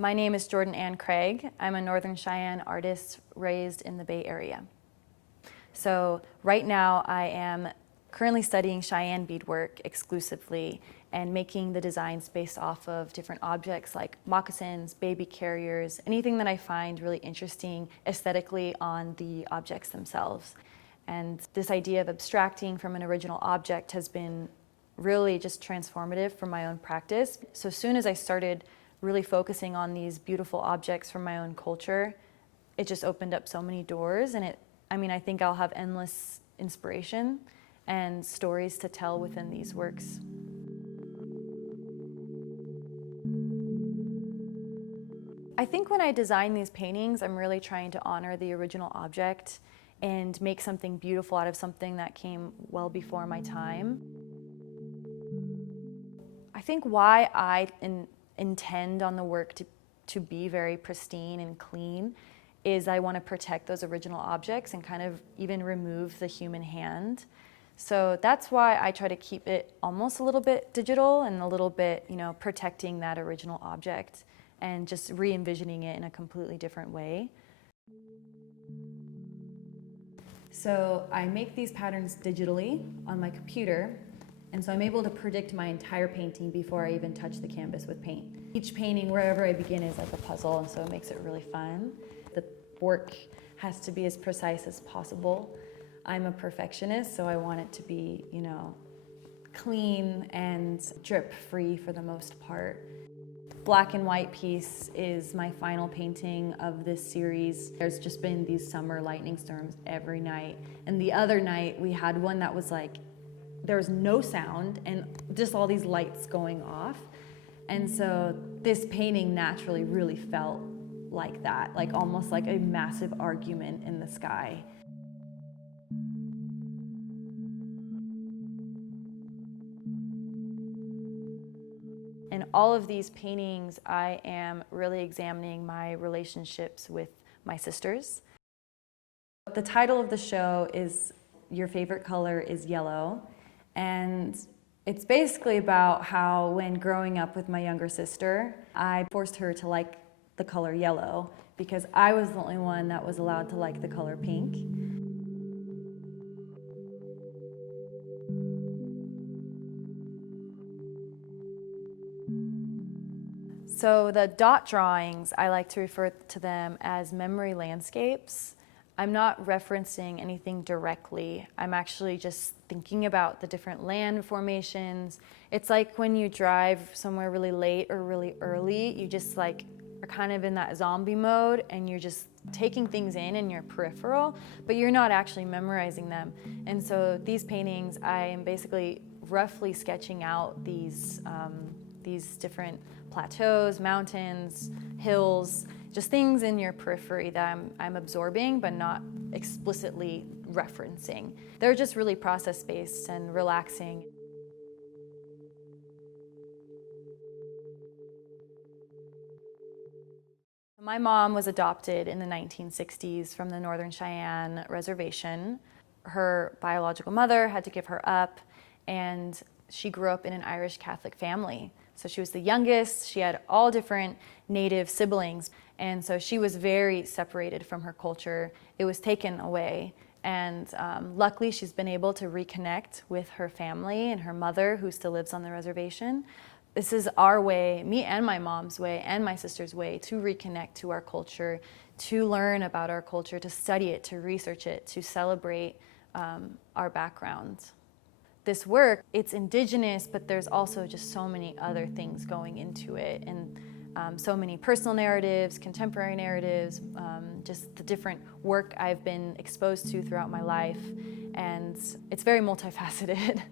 My name is Jordan Ann Craig. I'm a Northern Cheyenne artist raised in the Bay Area. So right now I am currently studying Cheyenne beadwork exclusively and making the designs based off of different objects like moccasins, baby carriers, anything that I find really interesting aesthetically on the objects themselves. And this idea of abstracting from an original object has been really just transformative for my own practice. So as soon as I started really focusing on these beautiful objects from my own culture, it just opened up so many doors, and I think I'll have endless inspiration and stories to tell within these works. I think when I design these paintings, I'm really trying to honor the original object and make something beautiful out of something that came well before my time. I think why I intend on the work to be very pristine and clean is I want to protect those original objects and kind of even remove the human hand. So that's why I try to keep it almost a little bit digital and a little bit, protecting that original object and just re-envisioning it in a completely different way. So I make these patterns digitally on my computer, and so I'm able to predict my entire painting before I even touch the canvas with paint. Each painting, wherever I begin, is like a puzzle, and so it makes it really fun. The work has to be as precise as possible. I'm a perfectionist, so I want it to be, clean and drip-free for the most part. Black and white piece is my final painting of this series. There's just been these summer lightning storms every night, and the other night we had one that was like, there was no sound and just all these lights going off. And so this painting naturally really felt like that, like almost like a massive argument in the sky. In all of these paintings, I am really examining my relationships with my sisters. The title of the show is Your Favorite Color is Yellow. And it's basically about how when growing up with my younger sister, I forced her to like the color yellow because I was the only one that was allowed to like the color pink. So the dot drawings, I like to refer to them as memory landscapes. I'm not referencing anything directly. I'm actually just thinking about the different land formations. It's like when you drive somewhere really late or really early, you just are kind of in that zombie mode and you're just taking things in your peripheral, but you're not actually memorizing them. And so these paintings, I am basically roughly sketching out these different plateaus, mountains, hills, just things in your periphery that I'm absorbing but not explicitly referencing. They're just really process-based and relaxing. My mom was adopted in the 1960s from the Northern Cheyenne Reservation. Her biological mother had to give her up, and she grew up in an Irish Catholic family. So she was the youngest, she had all different Native siblings, and so she was very separated from her culture. It was taken away, and luckily she's been able to reconnect with her family and her mother, who still lives on the reservation. This is our way, me and my mom's way and my sister's way, to reconnect to our culture, to learn about our culture, to study it, to research it, to celebrate our backgrounds. This work, it's indigenous, but there's also just so many other things going into it, and so many personal narratives, contemporary narratives, just the different work I've been exposed to throughout my life, and it's very multifaceted.